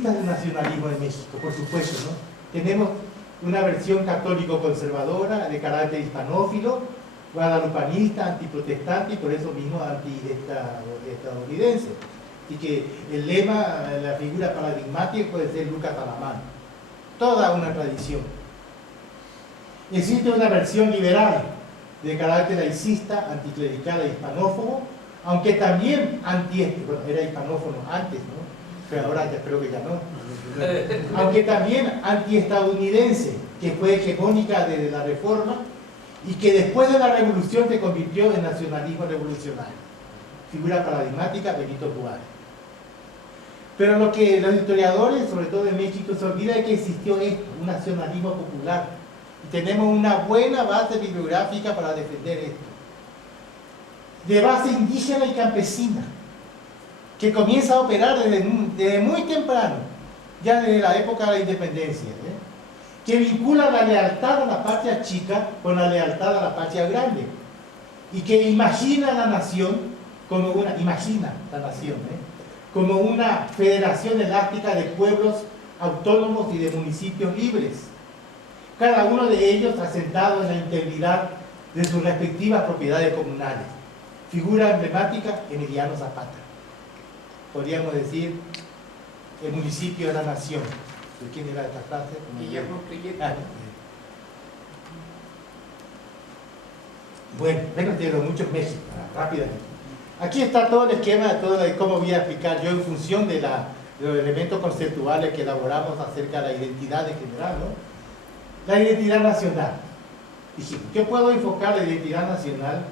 aristas del nacionalismo en México, por supuesto, ¿no? Tenemos una versión católico-conservadora de carácter hispanófilo, guadalupanista, antiprotestante y por eso mismo anti-estadounidense. Y que el lema, la figura paradigmática puede ser Lucas Alamán. Toda una tradición. Existe una versión liberal de carácter laicista, anticlerical e hispanófobo, aunque también bueno, era hispanófono antes, ¿no? Pero ahora ya creo que ya no. Aunque también antiestadounidense, que fue hegemónica desde la Reforma y que después de la Revolución se convirtió en nacionalismo revolucionario. Figura paradigmática, Benito Juárez. Pero lo que los historiadores, sobre todo en México, se olvida es que existió esto, un nacionalismo popular. Y tenemos una buena base bibliográfica para defender esto. De base indígena y campesina, que comienza a operar desde muy temprano, ya desde la época de la independencia, que vincula la lealtad a la patria chica con la lealtad a la patria grande, y que imagina la nación como como una federación elástica de pueblos autónomos y de municipios libres, cada uno de ellos asentado en la integridad de sus respectivas propiedades comunales. Figura emblemática, Emiliano Zapata. Podríamos decir, el municipio de la nación. ¿De quién era esta frase? Guillermo Prieto. Bueno, vengo de los muchos México, rápidamente. Aquí está todo el esquema de cómo voy a explicar yo en función de los elementos conceptuales que elaboramos acerca de la identidad en general, ¿no? La identidad nacional. Dijimos, yo puedo enfocar la identidad nacional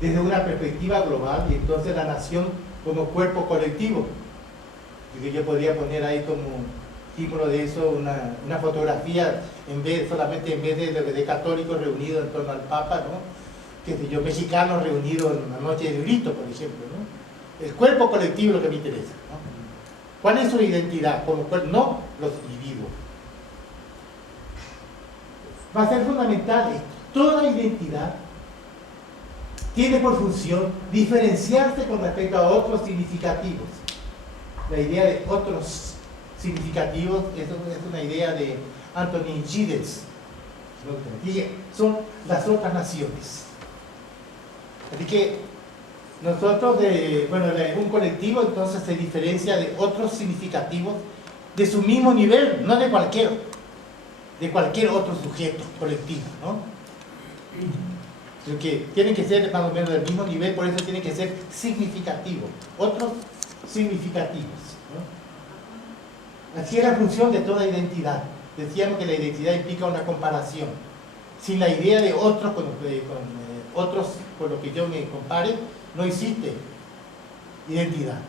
desde una perspectiva global y entonces la nación como cuerpo colectivo. Y que yo podría poner ahí como símbolo de eso una fotografía, solamente en vez de católicos reunidos en torno al Papa, ¿no? Que sé yo, mexicanos reunidos en una noche de grito, por ejemplo, ¿no? El cuerpo colectivo es lo que me interesa, ¿no? ¿Cuál es su identidad? No los individuos. Va a ser fundamental esto. Toda identidad tiene por función diferenciarse con respecto a otros significativos. La idea de otros significativos es una idea de Antonin Giddens. Son las otras naciones. Así que nosotros, un colectivo entonces se diferencia de otros significativos de su mismo nivel, no de cualquier otro sujeto colectivo, ¿no? Que tienen que ser más o menos del mismo nivel, por eso tienen que ser significativos, otros significativos, ¿no? Así es la función de toda identidad. Decíamos que la identidad implica una comparación. Sin la idea de otros otros con los que yo me compare, no existe identidad.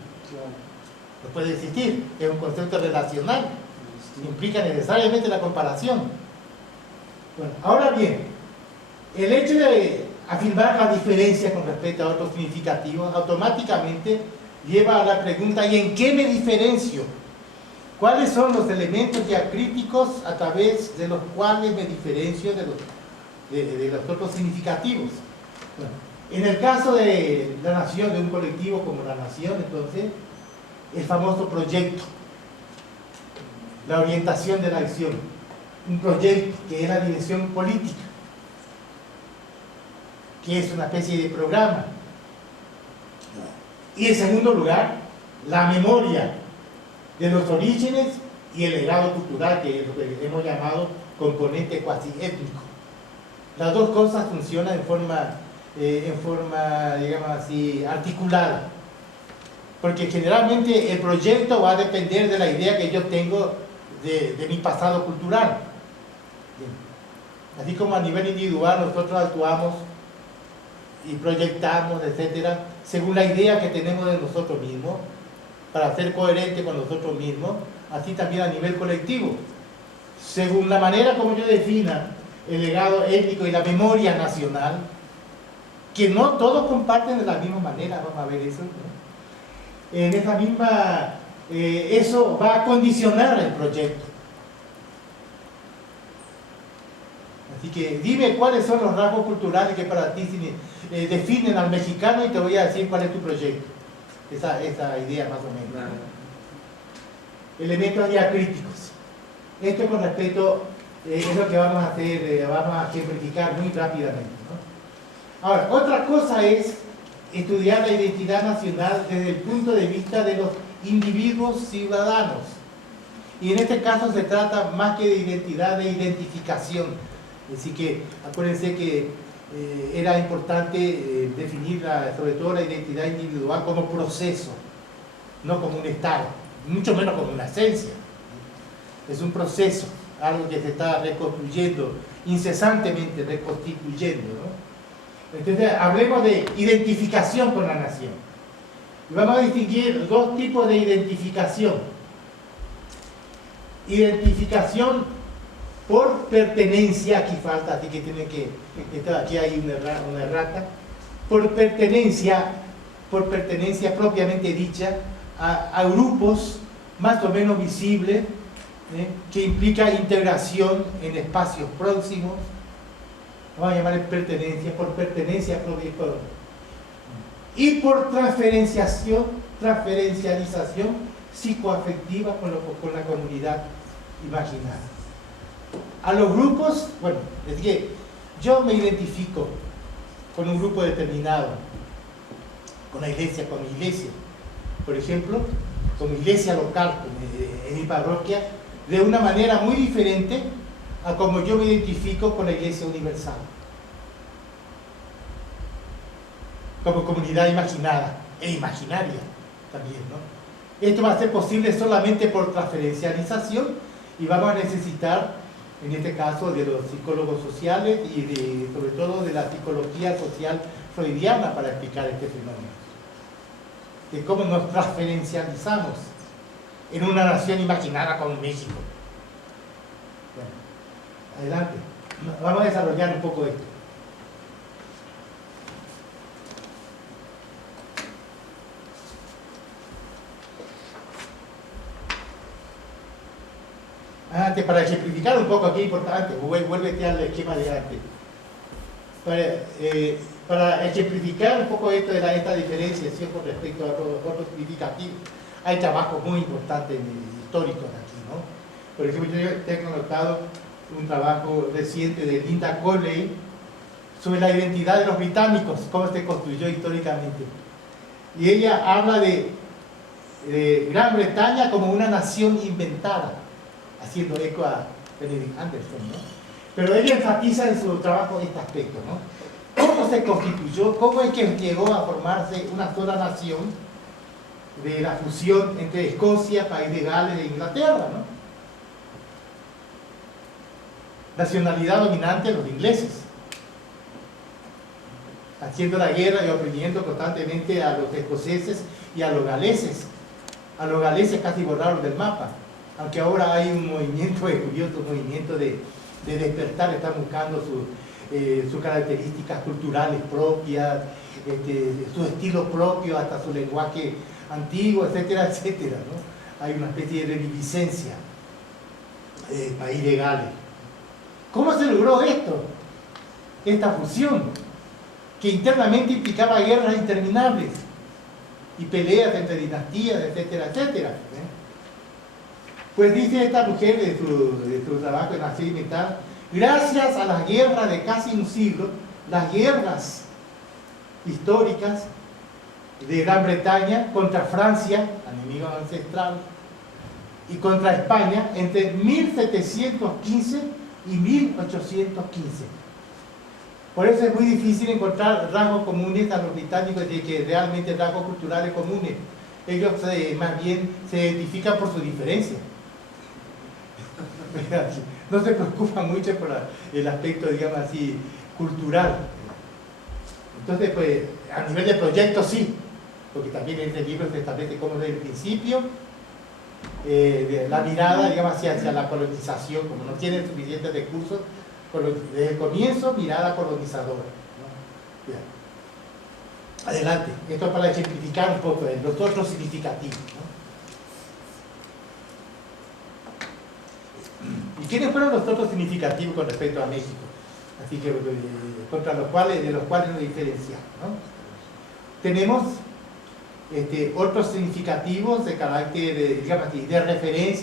No puede existir, es un concepto relacional, implica necesariamente la comparación. Bueno, ahora bien, el hecho de afirmar la diferencia con respecto a otros significativos automáticamente lleva a la pregunta: ¿y en qué me diferencio? ¿Cuáles son los elementos diacríticos a través de los cuales me diferencio de los otros significativos? Bueno, en el caso de la nación, de un colectivo como la nación, entonces, el famoso proyecto, la orientación de la acción, un proyecto que es la dirección política, que es una especie de programa. Y en segundo lugar, la memoria de los orígenes y el legado cultural, que es lo que hemos llamado componente cuasi étnico. Las dos cosas funcionan en forma, digamos así, articulada. Porque generalmente el proyecto va a depender de la idea que yo tengo de mi pasado cultural. Así como a nivel individual nosotros actuamos y proyectamos, etcétera, según la idea que tenemos de nosotros mismos, para ser coherente con nosotros mismos, así también a nivel colectivo. Según la manera como yo defina el legado étnico y la memoria nacional, que no todos comparten de la misma manera, vamos a ver eso, ¿no? En esa misma, eso va a condicionar el proyecto. Así que dime cuáles son los rasgos culturales que para ti definen al mexicano y te voy a decir cuál es tu proyecto. Esa idea más o menos. elementos diacríticos. Esto con respecto, es lo que vamos a hacer, vamos a ejemplificar muy rápidamente, ¿no? Ahora, otra cosa es estudiar la identidad nacional desde el punto de vista de los individuos ciudadanos. Y en este caso se trata más que de identidad, de identificación. Así que acuérdense que era importante definir sobre todo la identidad individual como proceso, no como un estado, mucho menos como una esencia. Es un proceso, algo que se está reconstruyendo, incesantemente reconstituyendo, ¿no? Entonces hablemos de identificación con la nación. Y vamos a distinguir dos tipos de identificación. Identificación por pertenencia, aquí falta, así que tienen que, aquí hay una errata, por pertenencia propiamente dicha a grupos más o menos visibles, que implica integración en espacios próximos, vamos a llamar pertenencia, por pertenencia propia, y por transferencialización psicoafectiva con la comunidad imaginada. A los grupos, bueno, es que yo me identifico con un grupo determinado, con la iglesia, con mi iglesia, por ejemplo, con mi iglesia local, en mi parroquia, de una manera muy diferente a como yo me identifico con la iglesia universal, como comunidad imaginada e imaginaria también, ¿no? Esto va a ser posible solamente por transferencialización y vamos a necesitar, en este caso, de los psicólogos sociales y sobre todo de la psicología social freudiana para explicar este fenómeno. De cómo nos transferencializamos en una nación imaginada como México. Bueno, adelante. Vamos a desarrollar un poco esto. Antes, para ejemplificar un poco aquí, importante, vuélvete al esquema de antes. Para ejemplificar un poco esto de esta diferenciación con respecto a otros significativos, hay trabajos muy importantes históricos aquí, ¿no? Por ejemplo, yo tengo anotado un trabajo reciente de Linda Coley sobre la identidad de los británicos, cómo se construyó históricamente. Y ella habla de Gran Bretaña como una nación inventada, haciendo eco a Benedict Anderson, ¿no? Pero ella enfatiza en su trabajo este aspecto, ¿no? ¿Cómo se constituyó? ¿Cómo es que llegó a formarse una sola nación de la fusión entre Escocia, País de Gales e Inglaterra, ¿no? Nacionalidad dominante los ingleses, haciendo la guerra y oprimiendo constantemente a los escoceses y a los galeses. A los galeses casi borraron del mapa, aunque ahora hay un movimiento curioso, un movimiento de despertar, están buscando sus características culturales propias, su estilo propio, hasta su lenguaje antiguo, etcétera, etcétera, ¿no? Hay una especie de reminiscencia país de Gales. ¿Cómo se logró esto? Esta fusión, que internamente implicaba guerras interminables y peleas entre dinastías, etcétera, etcétera. Pues dice esta mujer de su trabajo en Nación Mental, gracias a las guerras de casi un siglo, las guerras históricas de Gran Bretaña contra Francia, enemigo ancestral, y contra España entre 1715 y 1815. Por eso es muy difícil encontrar rasgos comunes a los británicos, de que realmente rasgos culturales comunes. Ellos más bien se identifican por su diferencia. No se preocupan mucho por el aspecto, digamos así, cultural. Entonces, pues, a nivel de proyecto sí, porque también en este libro se establece como desde el principio la mirada, digamos, hacia la colonización, como no tienen suficientes recursos, desde el comienzo, mirada colonizadora, ¿no? Adelante, esto es para ejemplificar un poco los otros significativos, ¿no? ¿Y quiénes fueron los otros significativos con respecto a México? Así que, de los cuales nos diferenciamos, ¿no? Tenemos otros significativos de carácter, digamos así, de referencia